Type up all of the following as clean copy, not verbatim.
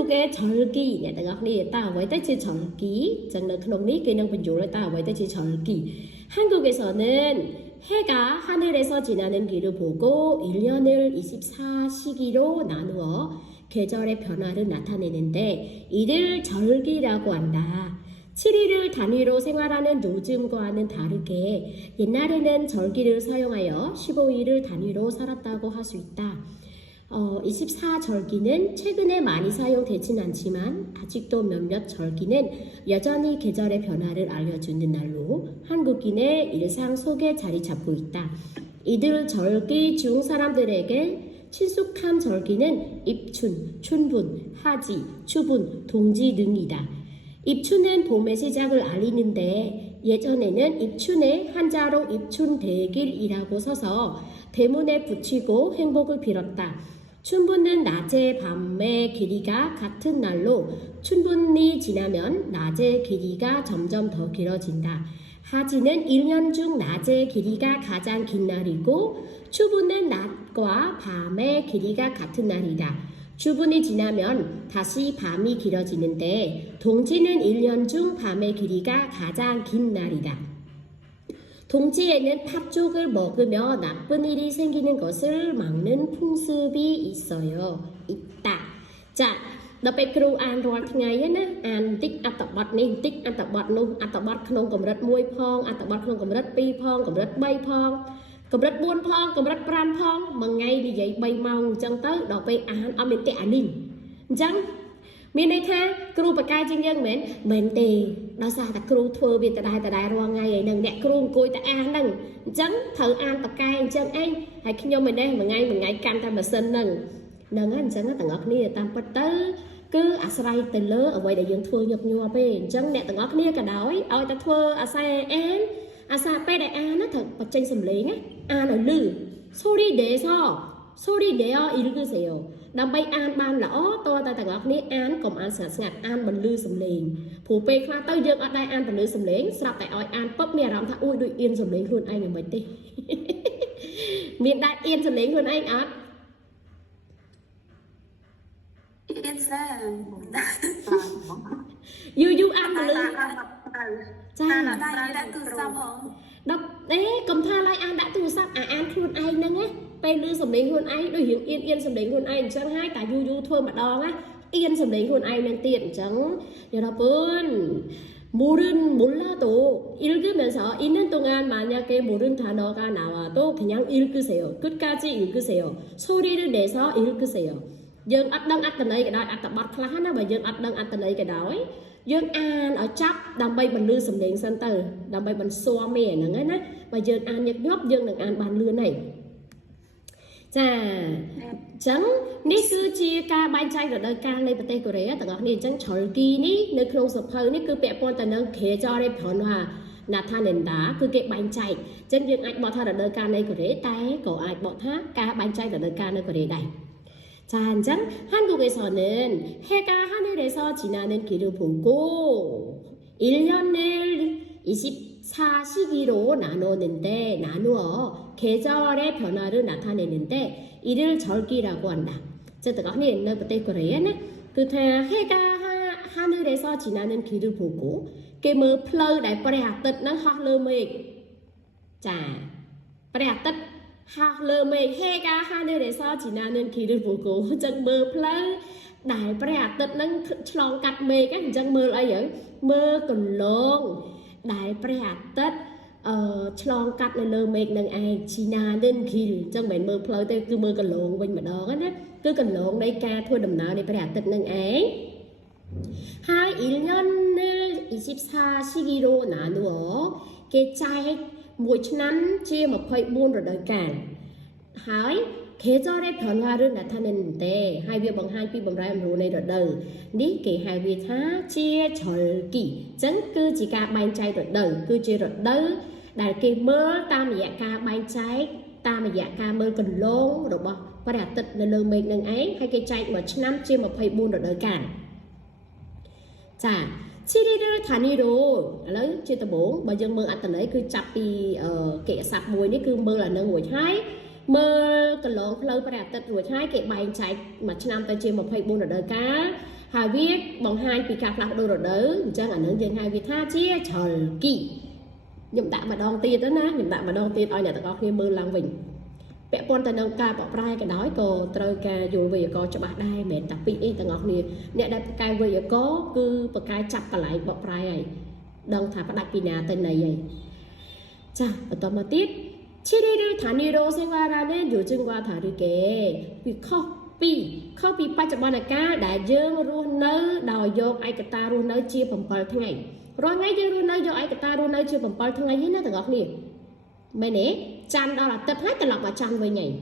한국의 절기 nè, tao nghe ta với tới chữ 절기, chẳng làក្នុងនេះគេនឹងបញ្ចូលta với tới chữ 절기. 한국에서는 해가 하늘에서 지나는 길을 보고 1년을 24시기로 나누어 계절의 변화를 나타내는데 이를 절기라고 한다. 7일을 단위로 생활하는 요즘과는 다르게 옛날에는 절기를 사용하여 15일을 단위로 살았다고 할 수 있다. 24절기는 최근에 많이 사용되진 않지만 아직도 몇몇 절기는 여전히 계절의 변화를 알려주는 날로 한국인의 일상 속에 자리 잡고 있다. 이들 절기 중 사람들에게 친숙한 절기는 입춘, 춘분, 하지, 추분, 동지 등이다. 입춘은 봄의 시작을 알리는데 예전에는 입춘에 한자로 입춘대길이라고 써서 대문에 붙이고 행복을 빌었다. 춘분은 낮에 밤의 길이가 같은 날로 춘분이 지나면 낮의 길이가 점점 더 길어진다. 하지는 1년 중 낮의 길이가 가장 긴 날이고 추분은 낮과 밤의 길이가 같은 날이다. 추분이 지나면 다시 밤이 길어지는데 동지는 1년 중 밤의 길이가 가장 긴 날이다. 동지에는 팥죽을 먹으며 나쁜 일이 생기는 것을 막는 풍습이 있어요. 있다. 자,ដល់ពេលគ្រូអានរាល់ថ្ងៃណាអានបន្តិចអត្ថបទនេះបន្តិចអត្ថបទនោះអត្ថបទក្នុងកម្រិត1ផងអត្ថបទក្នុងកម្រិត2ផងកម្រិត3ផងកម្រិត4ផងកម្រិត5ផងមួយថ្ងៃនិយាយ3ម៉ោងអញ្ចឹងទៅដល់ពេលអានអត់មានទេអានេះអញ្ចឹងមានន័យថាគ្រូបកាយជាងយើងមិនទេដោយសារតែគ្រូធ្វើវាដដែលរាល់ថ្ងៃឯហ្នឹងអ្នកគ្រូអង្គុយតែអានហ្នឹងអញ្ចឹងត្រូវអានបកាយអញ្ចឹងឯងហើយខ្ញុំឯនេះមួយថ្ងៃកាន់តែម៉ាស៊ីនហ្នឹងហ្នឹងហើយអញ្ចឹងទាំងអស់គ្នាតាមពិតទៅគឺអាស្រ័យទៅលើអ្វីដែលយើងធ្វើញឹកញាប់ទេអញ្ចឹងអ្នកទាំងអស់គ្នាក៏ដោយឲ្យតែធ្វើអាស្រ័យអានអាសាពេលដែលអានណាត្រូវបញ្ចេញសំឡេងណាអានឲ្យលឺ소리 내어 읽으세요ដើម្បីអានបានល្អតើតែទាំងអស់គ្នាអានកុំអានស្ងាត់អានបន្លឺសំឡេងព្រោះពេលខ្លះទៅយើងអត់ដែរអានបន្លឺសំឡេងស្រាប់តែឲ្យអានពឹបមានអារម្មណ៍ថាអួយដូចអៀនសំឡេងខ្លួនឯងមិនមែនទេមានដែរអៀនសំឡេងខ្លួនឯងអត់អៀនសើយូអានបន្លឺចាដាក់ទូរស័ព្ទផងដល់កុំថាឡើយអានដាក់ទូរស័ព្ទអានខ្លួនឯងហ្នឹងណាពេលឮសំឡេងខ្លួនឯងដូចរឿងអៀនសំឡេងខ្លួនឯងអញ្ចឹងហើយតែយូធ្វើម្ដងណាអៀនសំឡេងខ្លួនឯងនឹងទៀតអញ្ចឹង여러분 몰라도 읽으면서 있는 동안 만약에 모르는 단어가 나와도 그냥 읽으세요. 끝까지 읽으세요. 소리를 내서 읽으세요. យើងអត់ដឹងអត្ថន័យក៏ដោយអត្ថបទខ្លះណាបើយើងអត់ដឹងអត្ថន័យក៏ដោយយើងអានឲ្យចាប់ដើម្បីបន្លឺសំឡេងសិនទៅដើម្បីបន្ស៊ាំឯហ្នឹងណាបើយើងអានញឹកញាប់យើងនឹងអានបានលឿនហើយចាអញ្ចឹងនេះគឺជាការបែងចែករដូវកាលនៃប្រទេសកូរ៉េទាំងអស់គ្នាអញ្ចឹងជ្រុលគីនេះនៅក្នុងសភៅនេះគឺពាក់ព័ន្ធទៅនឹងក្រេចរ៉េប្រនហាណាថានេនដាគឺគេបែងចែកអញ្ចឹងយើងអាចបកថារដូវកាលនៃកូរ៉េតែក៏អាចបកថាការបែងចែករដូវកាលនៅកូរ៉េដែរ자, 한장 한국에서는 해가 하늘에서 지나는 길을 보고 1년을 24시기로 나누어 계절의 변화를 나타내는데 이를 절기라고 한다. 자, tất cả những nơi bên Korea nè, cứ theo 해가 하늘에서 지나는 길을 보고 cái mơ plơ đại prehatit nó ho lơ mê. 자, prehatit lơ mê 해가 하늘에서 지나는 길을 보고 chân mơ plơ đại prehatit nó chlong cắt mê các chân mơ là vậy mơ còn lông đại prehatit chlong cắt lơ mê nâng ai china nên khi chân mẹ mơ plơ tới cứ mơ còn lông bên mà đó á cứ cần lông đây ca thua đầm nào để prehatit nâng ấy hai 1년을 24시기로 나누어 개짜액 mỗi năm chia 24 rồi đời cản hỏi 계절의 변화를 나타내는데 hai việc bằng hai pi bằng rai bằng này rồi đời ní kể hai việc thá chia 절기 chẳng cứ chỉ cả bàn chay rồi đời cứ chia rồi đời đại kê mơ tam dạ ca bàn chay tam dạ ca mơ cần lông rồi bỏ và đạt tịch là lơ mệt nâng ấy hai cái chay một năm chia 24 rồi đời cản 자 7일을 단위로 lấy chia từ 4 បើយើងមើលអត្ថន័យគឺចាប់ពីកិច្ចសព្ទមួយនេះគឺមើលអានឹងរួចហើយមើលកន្លងផ្លូវប្រតិទរួចហើយគេបែងចែកមួយឆ្នាំទៅជា24រដូវកាល ហើយវាបង្ហាញពីការផ្លាស់ប្ដូររដូវអញ្ចឹងអានឹងយើងហៅវាថាជាឆលគីខ្ញុំដាក់ម្ដងទៀតណាខ្ញុំដាក់ម្ដងទៀតឲ្យអ្នកទាំងអស់គ្នាមើលឡើងវិញពាក់ព័ន្ធទៅនឹងការបកប្រែក៏ដោយក៏ត្រូវការយល់វេយ្យាករណ៍ច្បាស់ដែរមិនមែនតែពីអីទាំងអស់គ្នាអ្នកដែលបកកែវេយ្យាករណ៍គឺបកកែចាប់កន្លែងបកប្រែហើយដឹងថាផ្ដាច់ពីណាទៅណីហើយចាបន្តមកទៀត 7일을 단위로 생활하는 요즘과 다르게 커피 빠져버니까 나중 루너 나욕 아이까타 루너 지에 범벌 탕아이 rồi ngay dương 루너 욕 아이까타 루너 지에 범벌 탕아이 hết từng ngọc nè mấy nè chăn đó là tất hết cả lọc mà chăn với nhảy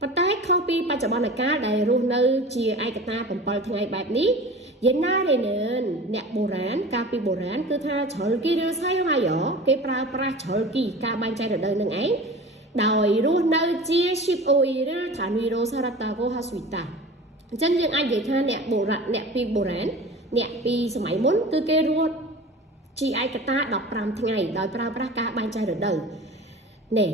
bắt tay coffee 빠져버니까 đại 루너 지에 아이까타 범벌 탕아이 bài ní 옛날에는 내 보란 카피 보란 그 다 절기를 사용하여 cái pra 절기 까반자를 넣는 ấy đòi luôn nơi chia 15일을 단위로 살았다고 할 수 있다. chân dương anh vậy tha nè bộ rán nè piสมัยមុនគឺគេរត់ជីឯកតា15ថ្ងៃដោយប្រើប្រាស់ការបែងចែករដូវណែ